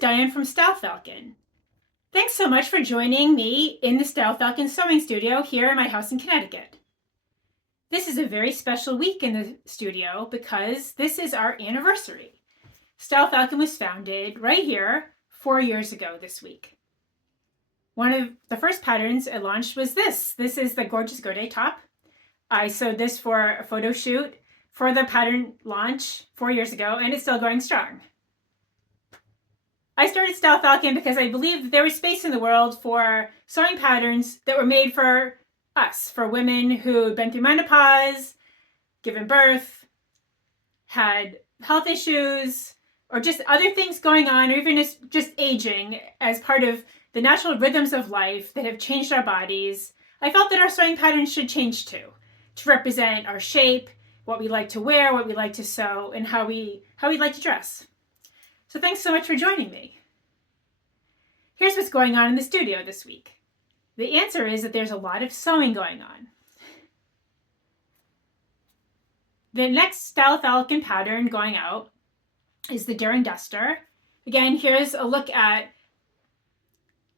Diane from Style Falcon. Thanks so much for joining me in the Style Falcon sewing studio here in my house in Connecticut. This is a very special week in the studio because this is our anniversary. Style Falcon was founded right here 4 years ago this week. One of the first patterns I launched was this. This is the gorgeous Godet top. I sewed this for a photo shoot for the pattern launch 4 years ago, and it's still going strong. I started Style Falcon because I believed that there was space in the world for sewing patterns that were made for us, for women who'd been through menopause, given birth, had health issues, or just other things going on, or even just aging as part of the natural rhythms of life that have changed our bodies. I felt that our sewing patterns should change too, to represent our shape, what we like to wear, what we like to sew, and how we like to dress. So thanks so much for joining me. Here's what's going on in the studio this week. The answer is that there's a lot of sewing going on. The next Style Falcon pattern going out is the Daring Duster. Again, here's a look at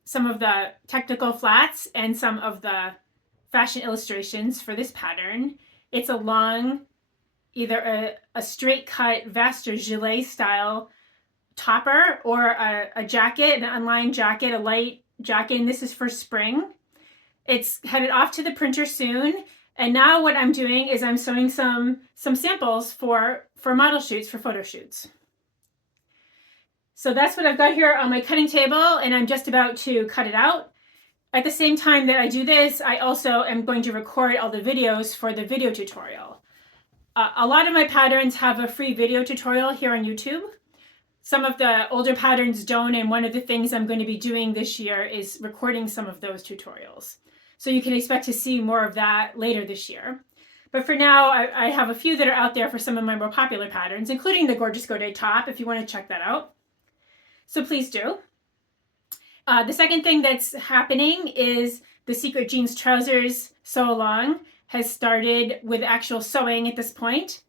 some of the technical flats and some of the fashion illustrations for this pattern. It's a long, either a straight cut vest or gilet style topper, or a jacket, an unlined jacket, a light jacket, and this is for spring. It's headed off to the printer soon, and now what I'm doing is I'm sewing some samples for model shoots, for photo shoots. So that's what I've got here on my cutting table, and I'm just about to cut it out. At the same time that I do this, I also am going to record all the videos for the video tutorial. A lot of my patterns have a free video tutorial here on YouTube. Some of the older patterns don't, and one of the things I'm going to be doing this year is recording some of those tutorials. So you can expect to see more of that later this year. But for now, I have a few that are out there for some of my more popular patterns, including the gorgeous Godet top, if you want to check that out. So please do. The second thing that's happening is the Secret Jeans Trousers Sew Along has started with actual sewing at this point.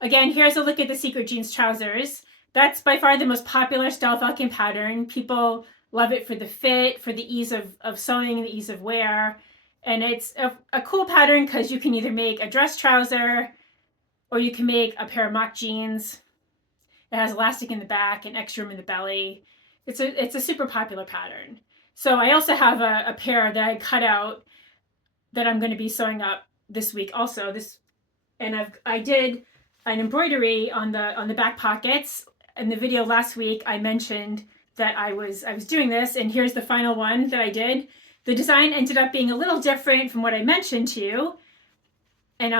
Again, here's a look at the Secret Jeans Trousers. That's by far the most popular Style Falcon pattern. People love it for the fit, for the ease of sewing and the ease of wear. And it's a cool pattern because you can either make a dress trouser or you can make a pair of mock jeans. It has elastic in the back and extra room in the belly. It's a super popular pattern. So I also have a pair that I cut out that I'm going to be sewing up this week also. I did an embroidery on the back pockets. In the video last week, I mentioned that I was doing this, and here's the final one that I did. The design ended up being a little different from what I mentioned to you, and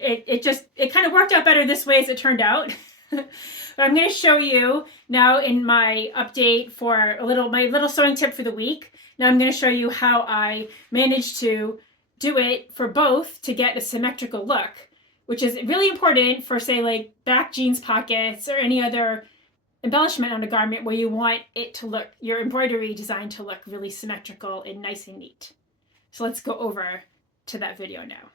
it kind of worked out better this way as it turned out. But I'm going to show you now in my update for my little sewing tip for the week. Now I'm going to show you how I managed to do it for both to get a symmetrical look, which is really important for, say, like back jeans pockets or any other embellishment on a garment where you want it to look, your embroidery design to look really symmetrical and nice and neat. So let's go over to that video now.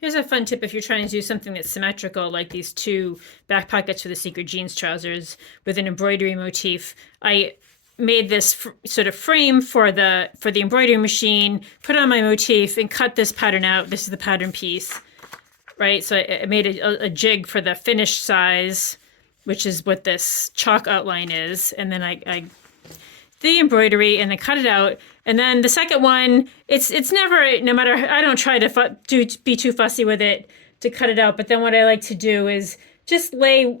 Here's a fun tip if you're trying to do something that's symmetrical, like these two back pockets for the Secret Jeans Trousers with an embroidery motif. I made this sort of frame for the embroidery machine, put on my motif, and cut this pattern out. This is the pattern piece, right? So I made a jig for the finished size, which is what this chalk outline is. And then I the embroidery and then cut it out. And then the second one, it's never, no matter, I don't try to be too fussy with it to cut it out. But then what I like to do is just lay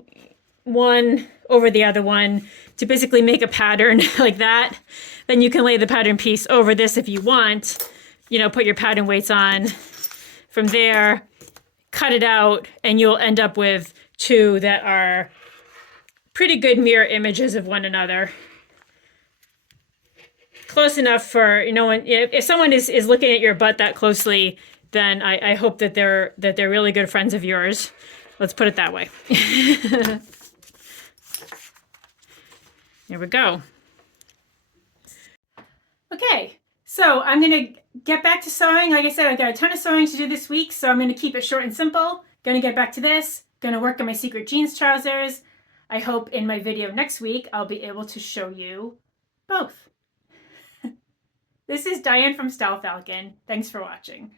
one over the other one to basically make a pattern like that. Then you can lay the pattern piece over this if you want, put your pattern weights on. From there, cut it out, and you'll end up with two that are pretty good mirror images of one another. Close enough for, if someone is looking at your butt that closely, then I hope that they're really good friends of yours. Let's put it that way. There we go. Okay, so I'm going to get to sewing. Like I said, I've got a ton of sewing to do this week, so I'm going to keep it short and simple. Going to get back to this, Gonna work on my secret jeans trousers. I hope in my video next week, I'll be able to show you both. This is Diane from Style Falcon. Thanks for watching.